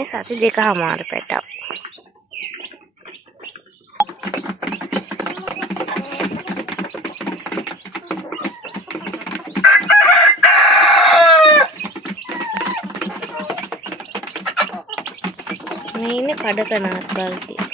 මේ සති දෙකමාර පැටව. මේ ඉන්නේ කඩකනාත් වල්ගේ.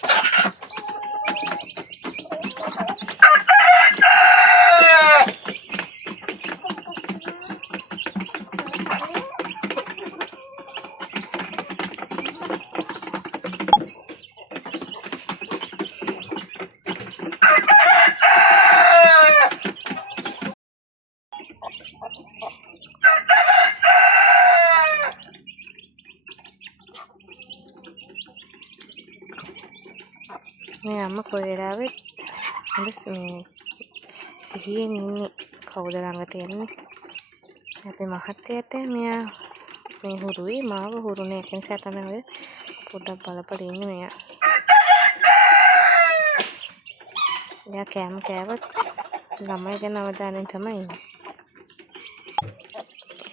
මේ අම්ම කොහෙලාවෙත් හොඳ මේ සිහියෙන් ඉන්නේ. කවුද ළඟට එන්නේ? අපේ මහත්තයාට මෙයා මේ හුරුයි මාව හුරුනේ. ඒ නිසා තමයි ඔය පොඩ්ඩක් බලපල ඉන්නේ මෙයා. එයා කෑම කෑවත් ළමයි ගැන අවධානයෙන් තමයි ඉන්නේ.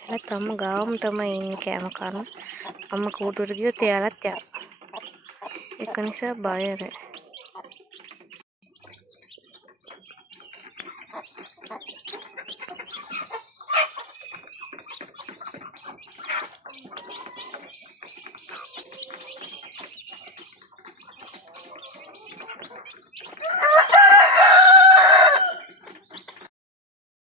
එයාත් අම්ම ගාවම තමයි ඉන්නේ කෑම කන. අම්ම කූඩුවට ගියොත් එයාලත් යනවා. ඒක නිසා බය නැහැ.